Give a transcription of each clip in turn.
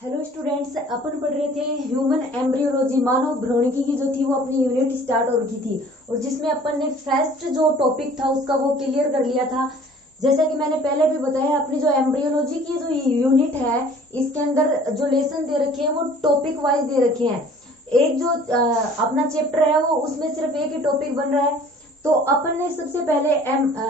Hello students, अपन पढ़ रहे थे ह्यूमन एम्ब्रियोलॉजी, मानव भ्रूणिकी की जो थी वो अपनी यूनिट स्टार्ट हो रखी थी। और जिसमें अपन ने फर्स्ट जो टॉपिक था उसका वो क्लियर कर लिया था। जैसा कि मैंने पहले भी बताया, अपनी जो एम्ब्रियोलॉजी की जो यूनिट है इसके अंदर जो लेसन दे रखे हैं वो टॉपिक वाइज दे रखे हैं। एक जो अपना चैप्टर है वो उसमें सिर्फ एक ही टॉपिक बन रहा है। तो अपन ने सबसे पहले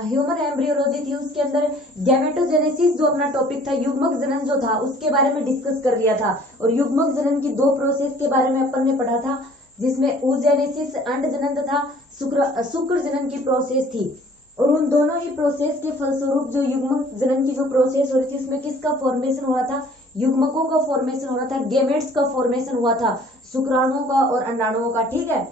ह्यूमन एम्ब्रियोलॉजी थी, उसके अंदर गैमेटोजेनेसिस जो अपना टॉपिक था, युग्मक जनन जो था उसके बारे में डिस्कस कर लिया था। और युग्मक जनन की दो प्रोसेस के बारे में अपन ने पढ़ा था, जिसमें oogenesis अंड जनन तथा शुक्र जनन की प्रोसेस थी। और उन दोनों ही प्रोसेस के फलस्वरूप जो युग्मक जनन की जो प्रोसेस हो रही थी उसमें किसका फॉर्मेशन हो रहा था, युग्मकों का फॉर्मेशन हो रहा था, गेमेट्स का फॉर्मेशन हुआ था, शुक्राणुओं का और अंडाणुओं का। ठीक है,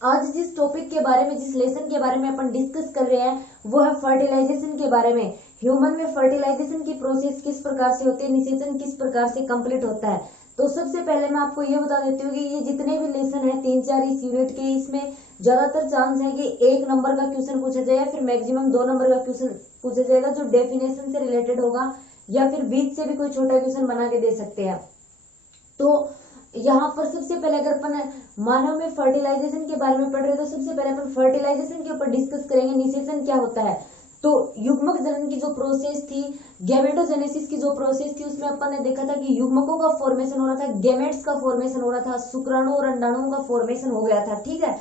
आज जिस टॉपिक के बारे में, जिस लेसन के बारे में अपन डिस्कस कर रहे हैं वो है फर्टिलाइजेशन के बारे में। ह्यूमन में फर्टिलाइजेशन की प्रोसेस किस प्रकार से होती है, निषेचन किस प्रकार से कंप्लीट होता है। तो सबसे पहले मैं आपको ये बता देती हूँ कि ये जितने भी लेसन है 3-4 इस यूनिट के, इसमें ज्यादातर चांस है कि 1 नंबर का क्वेश्चन पूछा जाए या फिर मैक्सिमम 2 नंबर का क्वेश्चन पूछा जाएगा जो डेफिनेशन से रिलेटेड होगा, या फिर बीच से भी कोई छोटा क्वेश्चन बना के दे सकते हैं। तो यहाँ पर सबसे पहले अगर अपन मानव में फर्टिलाइजेशन के बारे में पढ़ रहे हैं तो सबसे पहले अपन फर्टिलाइजेशन के ऊपर डिस्कस करेंगे, निषेचन क्या होता है। तो युग्मक जनन की जो प्रोसेस थी, गैमेटोजेनेसिस की जो प्रोसेस थी, उसमें अपन ने देखा था कि युग्मकों का फॉर्मेशन हो रहा था, गेमेट्स का फॉर्मेशन हो रहा था, शुक्राणु और अंडाणुओं का फॉर्मेशन हो गया था। ठीक है,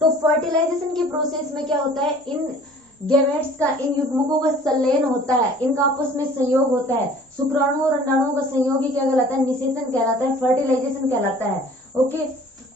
तो फर्टिलाइजेशन की प्रोसेस में क्या होता है, इन गैमेट्स का, इन युग्मकों का संलयन होता है, इनका आपस में संयोग होता है। शुक्राणु और अंडाणुओं का संयोग ही क्या कहलाता है, निषेचन कहलाता है, फर्टिलाइजेशन कहलाता है। ओके,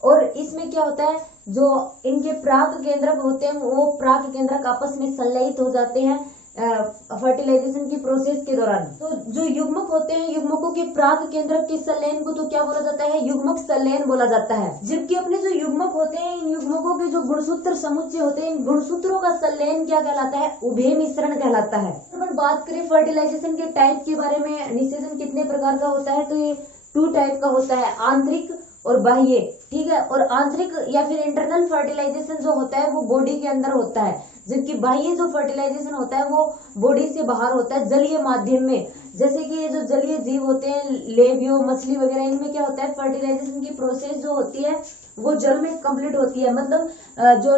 और इसमें क्या होता है, जो इनके प्राक केंद्रक होते हैं वो प्राक केंद्रक आपस में संलयित हो जाते हैं फर्टिलाइजेशन की प्रोसेस के दौरान। तो जो युग्मक होते हैं, युग्मकों के प्राक केंद्रक के संलयन को तो क्या बोला जाता है, युग्मक संलयन बोला जाता है। जबकि अपने जो युग्मक होते हैं, इन युग्मकों के जो गुणसूत्र समुच्चय होते हैं, इन गुणसूत्रों का संलयन क्या कहलाता है, उभय मिश्रण कहलाता है। अपन बात करें फर्टिलाइजेशन के टाइप के बारे में, निषेचन कितने प्रकार का होता है, तो ये 2 टाइप का होता है, आंतरिक और बाह्य। ठीक है, और आंतरिक या फिर इंटरनल फर्टिलाइजेशन जो होता है वो बॉडी के अंदर होता है, जबकि बाह्य जो फर्टिलाइजेशन होता है वो बॉडी से बाहर होता है, जलीय माध्यम में। जैसे कि ये जो जलीय जीव होते हैं, लेबियो, मछली वगैरह, इनमें क्या होता है, फर्टिलाइजेशन की प्रोसेस जो होती है वो जल में कंप्लीट होती है। मतलब जो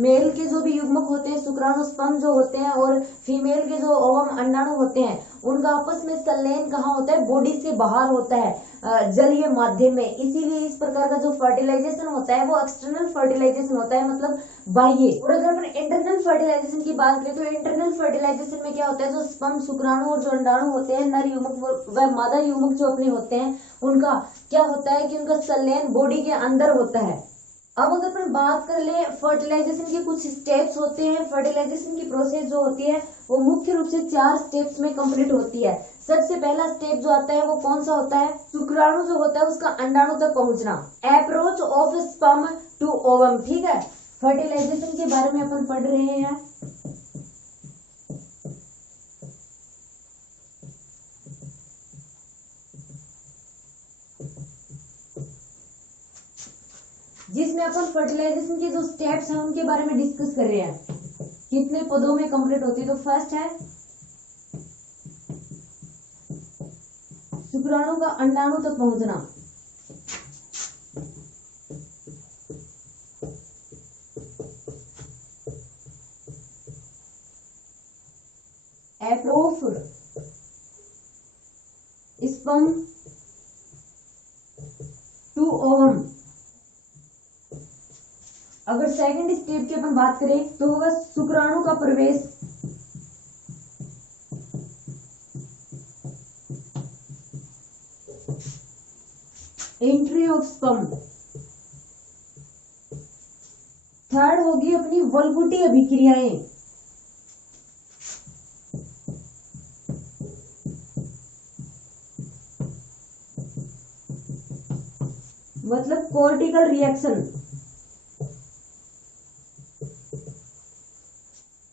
मेल के जो भी युग्मक होते हैं, शुक्राणु स्पर्म जो होते हैं, और फीमेल के जो ओवम अंडाणु होते हैं, उनका आपस में संलयन कहाँ होता है, बॉडी से बाहर होता है, जलीय माध्यम में। इसीलिए इस प्रकार का जो फर्टिलाइजेशन होता है वो एक्सटर्नल फर्टिलाइजेशन होता है, मतलब बाह्य। और अगर अपन इंटरनल फर्टिलाइजेशन की बात करें तो इंटरनल फर्टिलाइजेशन में क्या होता है, जो स्पर्म, शुक्राणु और जो अंडाणु होते हैं, नर युग्मक व मादा युग्मक जो अपने होते हैं, उनका क्या होता है कि उनका संलयन बॉडी के अंदर होता है। अब अगर अपन बात कर ले, फर्टिलाइजेशन के कुछ स्टेप्स होते हैं। फर्टिलाइजेशन की प्रोसेस जो होती है वो मुख्य रूप से 4 स्टेप्स में कंप्लीट होती है। सबसे पहला स्टेप जो आता है वो कौन सा होता है, शुक्राणु जो होता है उसका अंडाणु तक पहुंचना, approach of sperm to ovum. ठीक है, फर्टिलाइजेशन के बारे में अपन पढ़ रहे हैं। जिसमें अपन फर्टिलाइजेशन के जो स्टेप्स हैं उनके बारे में डिस्कस कर रहे हैं, कितने पदों में कंप्लीट होती है। तो फर्स्ट है शुक्राणु का अंडाणु तक पहुंचना, अप्रोच स्पर्म टू ओवम। अगर सेकंड स्टेप की अपन बात करें तो होगा शुक्राणु का प्रवेश, एंट्री ऑफ स्पर्म। थर्ड होगी अपनी वल्गुटी अभिक्रियाएं, मतलब कोर्टिकल रिएक्शन।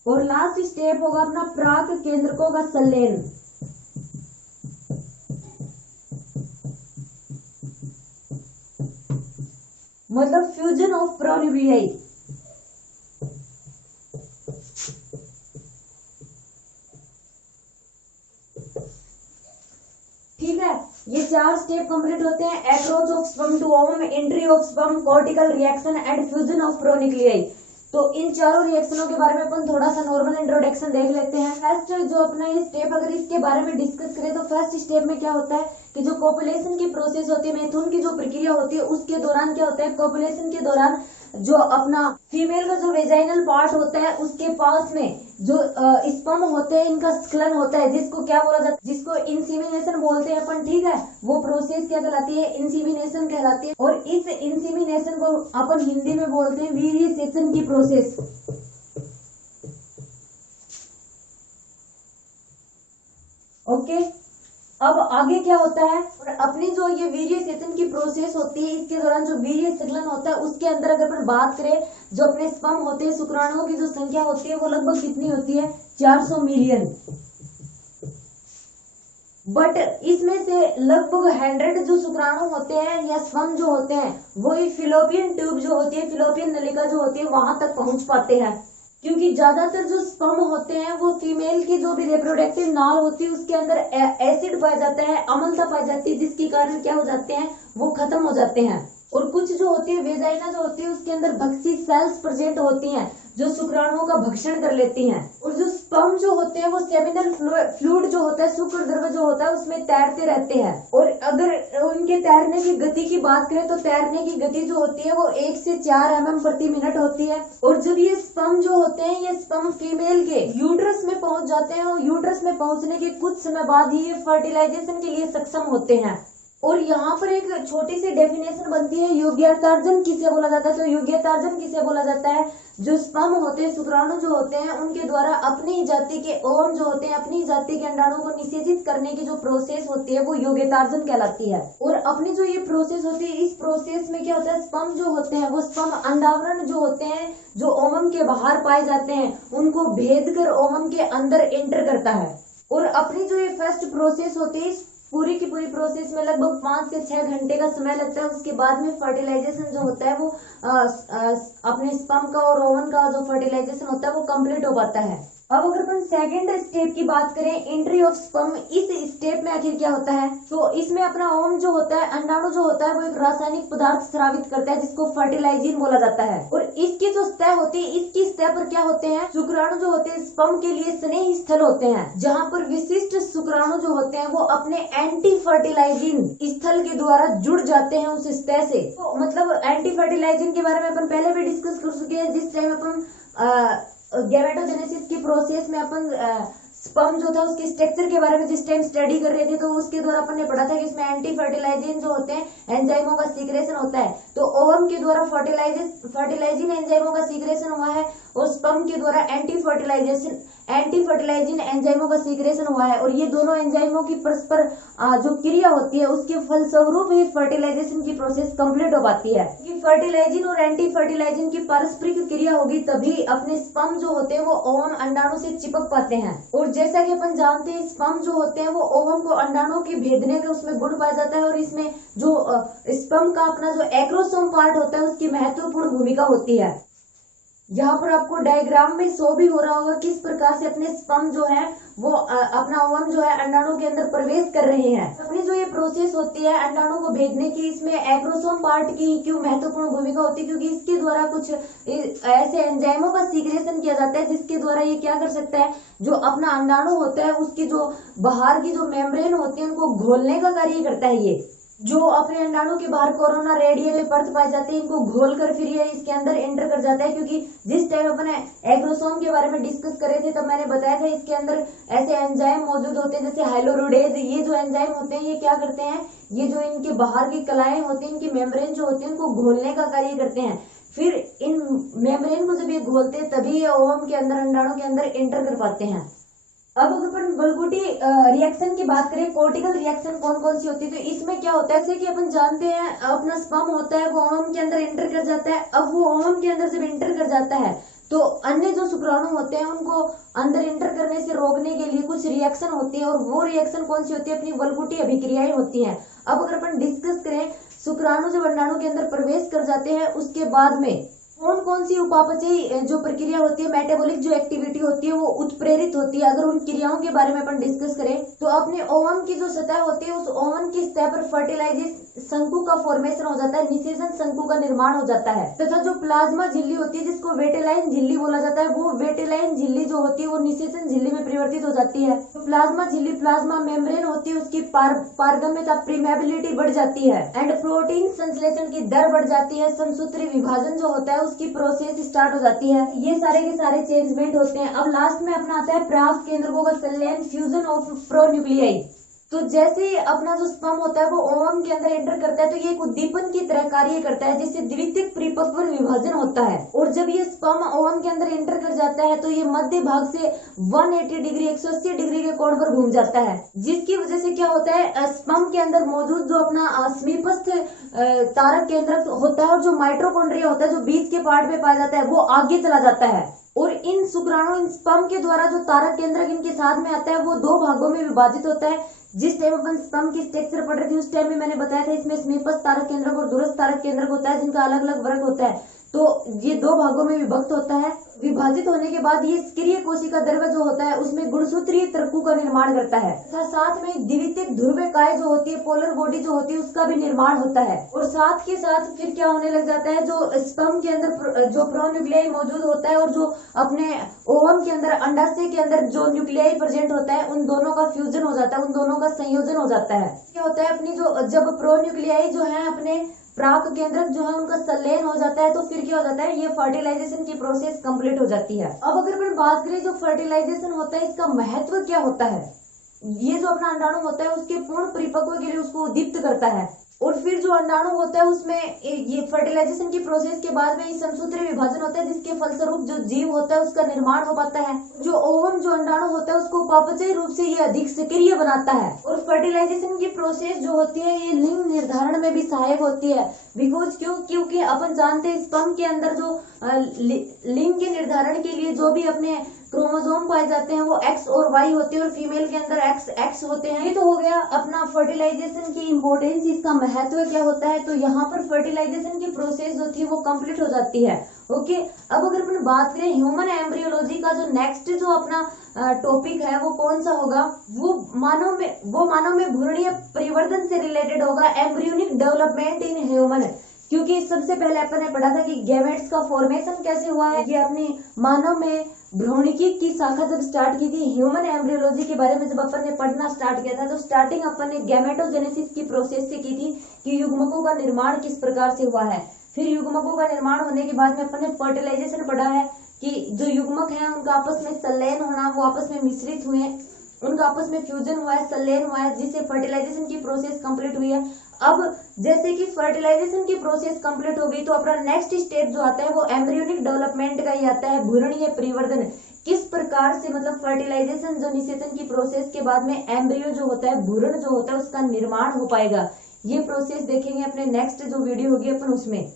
और लास्ट स्टेप होगा अपना प्राक केंद्रकों का संलयन, मतलब फ्यूजन ऑफ प्रोन्यूक्लियाई। ठीक है, ये 4 स्टेप कंप्लीट होते हैं, approach of sperm to ovum, entry of sperm, cortical reaction and fusion of pronuclei. तो इन चारों रिएक्शनों के बारे में अपन थोड़ा सा नॉर्मल इंट्रोडक्शन देख लेते हैं। फर्स्ट जो अपना ये स्टेप, अगर इसके बारे में डिस्कस करें तो फर्स्ट स्टेप में क्या होता है कि जो कोपुलेशन की प्रोसेस होती है, मैथुन की जो प्रक्रिया होती है, उसके दौरान क्या होता है, कोपुलेशन के दौरान जो अपना फीमेल का जो वेजाइनल पार्ट होता है उसके पास में जो स्पर्म होते हैं, इनका स्खलन होता है, जिसको क्या बोला जाता है, जिसको इंसीमिनेशन बोलते हैं अपन, ठीक है। वो प्रोसेस क्या कहलाती है, इंसीमिनेशन कहलाती है। और इस इंसीमिनेशन को अपन हिंदी में बोलते हैं वीर्य सेचन की प्रोसेस। ओके, अब आगे क्या होता है, और अपनी जो ये वीर्य सेचन की प्रोसेस होती है, इसके दौरान जो वीर्य स्खलन होता है उसके अंदर अगर अपन बात करें, जो अपने स्पर्म होते हैं, शुक्राणुओं की जो संख्या होती है वो लगभग कितनी होती है, 400 मिलियन। बट इसमें से लगभग 100 जो शुक्राणु होते हैं या स्पर्म जो होते हैं, वो ये फिलोपियन ट्यूब जो होती है, फिलोपियन नलिका जो होती है, वहां तक पहुंच पाते हैं। क्योंकि ज्यादातर जो स्पर्म होते हैं वो फीमेल की जो भी रिप्रोडक्टिव नाल होती है उसके अंदर एसिड पाया जाता है, अम्लता पाई जाती है, जिसके कारण क्या हो जाते हैं, वो खत्म हो जाते हैं। और कुछ जो होती है वेजाइना जो होती है उसके अंदर भक्षी सेल्स प्रेजेंट होती हैं जो शुक्राणुओं का भक्षण कर लेती हैं। और जो स्पर्म जो होते हैं वो सेमिनल फ्लूइड जो होता है, शुक्र द्रव्य जो होता है, उसमें तैरते रहते हैं। और अगर उनके तैरने की गति की बात करें तो तैरने की गति जो होती है वो 1 से 4 mm प्रति मिनट होती है। और जब ये स्पर्म जो होते हैं, ये स्पर्म फीमेल के यूट्रस में पहुंच जाते हैं, और यूट्रस में पहुंचने के कुछ समय बाद ही ये फर्टिलाइजेशन के लिए सक्षम होते हैं। और यहाँ पर एक छोटी सी डेफिनेशन बनती है, योग्यतार्जन किसे बोला जाता है। तो योग्यतार्जन किसे बोला जाता है, जो स्पर्म होते हैं, शुक्राणु जो होते हैं, उनके द्वारा अपनी ही जाति के ओवम जो होते हैं, अपनी जाति के अंडाणु को निषेचित करने की जो प्रोसेस होती है वो योग्यतार्जन कहलाती है। और अपनी जो ये प्रोसेस होती है, इस प्रोसेस में क्या होता है, स्पर्म जो होते हैं वो स्पर्म अंडावरण जो होते हैं, जो ओवम के बाहर पाए जाते हैं, उनको भेद कर ओवम के अंदर एंटर करता है। और अपनी जो ये फर्स्ट प्रोसेस होती है, पूरी की पूरी प्रोसेस में लगभग 5 से 6 घंटे का समय लगता है। उसके बाद में फर्टिलाइजेशन जो होता है वो अपने स्पर्म का और ओवन का जो फर्टिलाइजेशन होता है वो कंप्लीट हो पाता है। अब अगर अपन सेकंड स्टेप की बात करें, एंट्री ऑफ स्पर्म, इस स्टेप में आखिर क्या होता है, तो इसमें अपना ओवम जो होता है, अंडाणु जो होता है, वो एक रासायनिक पदार्थ स्रावित करता है जिसको फर्टिलाइजिन बोला जाता है। और इसकी जो सतह होती है, इसकी सतह पर क्या होते हैं, शुक्राणु जो होते हैं स्पर्म के लिए स्नेह स्थल होते हैं, जहाँ पर विशिष्ट शुक्राणु जो होते हैं वो अपने एंटी फर्टिलाइजिन स्थल के द्वारा जुड़ जाते हैं उस सतह से। तो मतलब एंटी फर्टिलाइजिन के बारे में अपन पहले भी डिस्कस कर चुके हैं, जिस टाइम अपन गैमेटोजेनेसिस की प्रोसेस में अपन स्पर्म जो था उसके स्ट्रक्चर के बारे में जिस टाइम स्टडी कर रहे थे, तो उसके द्वारा अपन ने पढ़ा था कि इसमें एंटी फर्टिलाइजिन जो होते हैं एंजाइमों का सीक्रेशन होता है। तो ओवम के द्वारा फर्टिलाइजिन एंजाइमों का सीक्रेशन हुआ है, और स्पर्म के द्वारा एंटी फर्टिलाइजिन एंजाइमों का सीक्रेशन हुआ है। और ये दोनों एंजाइमों की परस्पर जो क्रिया होती है उसके फलस्वरूप ही फर्टिलाइजेशन की प्रोसेस कंप्लीट हो पाती है। कि फर्टिलाइजिन और एंटी फर्टिलाइजिन की पारस्परिक क्रिया होगी तभी अपने स्पर्म जो होते हैं वो ओवम अंडाणु से चिपक पाते हैं। और जैसा कि अपन जानते हैं, स्पर्म जो होते हैं वो ओवम को अंडाणु के भेदने का उसमें गुण पाया जाता है, और इसमें जो स्पर्म का अपना जो एक्रोसोम पार्ट होता है उसकी महत्वपूर्ण भूमिका होती है। यहाँ पर आपको डायग्राम में शो भी हो रहा होगा किस प्रकार से अपने स्पर्म जो है वो अपना ओवम जो है अंडाणु के अंदर प्रवेश कर रहे हैं। अपनी जो ये प्रोसेस होती है अंडाणु को भेजने की, इसमें एक्रोसोम पार्ट की क्यों महत्वपूर्ण भूमिका होती है, क्योंकि इसके द्वारा कुछ ऐसे एंजाइमों का सीक्रेशन किया जाता है जिसके द्वारा ये क्या कर सकता है, जो अपना अंडाणु होता है उसकी जो बाहर की जो मेम्ब्रेन होती है उनको घोलने का कार्य करता है। ये जो अपने अंडाणु के बाहर कोरोना रेडियल परत पाए जाते हैं, इनको घोल कर फिर ये इसके अंदर एंटर कर जाता है। क्योंकि जिस टाइम अपन एग्रोसोम के बारे में डिस्कस कर रहे थे तब मैंने बताया था इसके अंदर ऐसे एंजाइम मौजूद होते हैं जैसे हाइलोरोडेज। ये जो एंजाइम होते हैं ये क्या करते हैं, ये जो इनके बाहर की कलाएं होती हैं, इनकी मेम्ब्रेन जो होती है उनको घोलने का कार्य करते हैं। फिर इन मेम्ब्रेन को जब ये घोलते हैं तभी ये ओवम के अंदर अंडाणु के अंदर एंटर कर पाते हैं। अब अगर अपन वल्गुटी रिएक्शन की बात करें, कॉर्टिकल रिएक्शन कौन कौन सी होती है, तो इसमें क्या होता है, जैसे कि अपन जानते हैं अपना स्पर्म होता है वो ओवम के अंदर एंटर कर जाता है। अब वो ओवम के अंदर जब एंटर कर जाता है तो अन्य जो शुक्राणु होते हैं उनको अंदर एंटर करने से रोकने के लिए कुछ रिएक्शन होती है, और वो रिएक्शन कौन सी होती है, अपनी वल्गुटी अभिक्रियाएं होती हैं। अब अगर अपन डिस्कस करें, शुक्राणु जब अंडाणु के अंदर प्रवेश कर जाते हैं उसके बाद में कौन कौन सी उपापचयी जो प्रक्रिया होती है, मेटाबॉलिक जो एक्टिविटी होती है वो उत्प्रेरित होती है। अगर उन क्रियाओं के बारे में अपन डिस्कस करें तो अपने ओवम की जो सतह होती है उस ओवम की सतह पर फर्टिलाइजेशन शंकु का फॉर्मेशन हो जाता है, निषेचन शंकु का निर्माण हो जाता है। तथा जो प्लाज्मा झिल्ली होती है जिसको वेटेलाइन झिल्ली बोला जाता है, वो वेटेलाइन झिल्ली जो होती है वो निषेचन झिल्ली में परिवर्तित हो जाती है। तो प्लाज्मा झिल्ली, प्लाज्मा मेम्ब्रेन होती है, उसकी पारगम्यता, प्रीमेबिलिटी बढ़ जाती है एंड प्रोटीन संश्लेषण की दर बढ़ जाती है। समसूत्री विभाजन जो होता है उसकी प्रोसेस स्टार्ट हो जाती है। ये सारे के सारे चेंजमेंट होते हैं। अब लास्ट में अपना आता है पराग केंद्रकों का संलयन, फ्यूजन ऑफ प्रोन्यूक्लियाई। तो जैसे ही अपना जो स्पर्म होता है वो ओवम के अंदर एंटर करता है तो ये एक उद्दीपन की तरह कार्य करता है जिससे द्वितीयक परिपक्व विभाजन होता है। और जब ये स्पर्म ओवम के अंदर एंटर कर जाता है तो ये मध्य भाग से 180 डिग्री 180 डिग्री के कोण पर घूम जाता है, जिसकी वजह से क्या होता है, स्पर्म के अंदर मौजूद जो अपना समीपस्थ तारक केंद्रक होता है और जो माइटोकॉन्ड्रिया होता है जो बीच के पार्ट में पाया जाता है वो आगे चला जाता है। और इन शुक्राणु, इन स्पर्म के द्वारा जो तारक केंद्रक इनके साथ में आता है वो दो भागों में विभाजित होता है। जिस टाइम अपन स्पर्म की स्ट्रक्चर पढ़ रहे थे उस टाइम में मैंने बताया था इसमें समीपस्थ तारक केंद्रक और दूरस्थ तारक केंद्रक होता है जिनका अलग अलग वर्ग होता है। तो ये दो भागों में विभक्त होता है। विभाजित होने के बाद ये सक्रिय कोशिका द्रव्य जो होता है उसमें गुणसूत्रीय तृक्कु का निर्माण करता है। साथ में द्वितीयक ध्रुवकाय जो होती है, पोलर बॉडी जो होती है, उसका भी निर्माण होता है। और साथ के साथ फिर क्या होने लग जाता है, जो स्पर्म के अंदर जो प्रोन्यूक्लियाई मौजूद होता है और जो अपने ओवम के अंदर, अंडाशय के अंदर जो न्यूक्लियाई प्रेजेंट होता है, उन दोनों का फ्यूजन हो जाता है, उन दोनों का संयोजन हो जाता है। क्या होता है, अपनी जो जब प्रोन्यूक्लियाई जो है अपने पराग केंद्रक जो है उनका संलयन हो जाता है तो फिर क्या हो जाता है, ये फर्टिलाइजेशन की प्रोसेस कंप्लीट हो जाती है। अब अगर अपन बात करें जो फर्टिलाइजेशन होता है इसका महत्व क्या होता है, ये जो अपना अंडाणु होता है उसके पूर्ण परिपक्व के लिए उसको उद्दीप्त करता है। और फिर जो अंडाणु होता है उसमें ये फर्टिलाइजेशन की प्रोसेस के बाद में समसूत्री विभाजन होता है जिसके फलस्वरूप जो जीव होता है उसका निर्माण हो पाता है। जो ओवम, जो अंडाणु होता है उसको उपापचयी रूप से ये अधिक सक्रिय बनाता है। और फर्टिलाइजेशन की प्रोसेस जो होती है ये लिंग निर्धारण में भी सहायक होती है। बिकॉज क्योंकि अपन जानते हैं स्पर्म के अंदर जो लिंग के निर्धारण के लिए जो भी अपने क्रोमोसोम पाए जाते हैं वो एक्स और वाई होते हैं और फीमेल के अंदर एक्स होते हैं। ये तो हो गया अपना फर्टिलाइजेशन की इम्पोर्टेंस, इसका महत्व क्या होता है। तो यहाँ पर फर्टिलाइजेशन की प्रोसेस जो थी वो कंप्लीट हो जाती है। ओके, अब अगर अपन बात करें ह्यूमन एम्ब्रियोलॉजी का जो नेक्स्ट जो अपना टॉपिक है वो कौन सा होगा, वो मानव में भ्रूणीय परिवर्तन से रिलेटेड होगा, एम्ब्रियोनिक डेवलपमेंट इन ह्यूमन। क्योंकि सबसे पहले अपन ने पढ़ा था कि गैमेट्स का फॉर्मेशन कैसे हुआ है, ये अपनी मानव में भ्रूणिकी की शाखा जब स्टार्ट की थी, ह्यूमन एम्ब्रियोलॉजी के बारे में जब अपन ने पढ़ना स्टार्ट किया था तो स्टार्टिंग अपन ने गैमेटोजेनेसिस की प्रोसेस से की थी कि युग्मकों का निर्माण किस प्रकार से हुआ है। फिर युग्मकों का निर्माण होने के बाद में अपन ने फर्टिलाइजेशन पढ़ा है कि जो युग्मक हैं उनका आपस में संलयन होना, वो आपस में मिश्रित हुए, उनका आपस में फ्यूजन हुआ है, संलयन हुआ है, जिससे फर्टिलाइजेशन की प्रोसेस कंप्लीट हुई है। अब जैसे कि फर्टिलाइजेशन की प्रोसेस कंप्लीट हो गई तो अपना नेक्स्ट स्टेप जो आता है वो एम्ब्रियोनिक डेवलपमेंट का ही आता है, भ्रूणीय परिवर्तन। किस प्रकार से मतलब फर्टिलाइजेशन जो निषेचन की प्रोसेस के बाद में एम्ब्रियो जो होता है, भ्रूण जो होता है, उसका निर्माण हो पाएगा। ये प्रोसेस देखेंगे अपने नेक्स्ट जो वीडियो होगी अपन उसमें।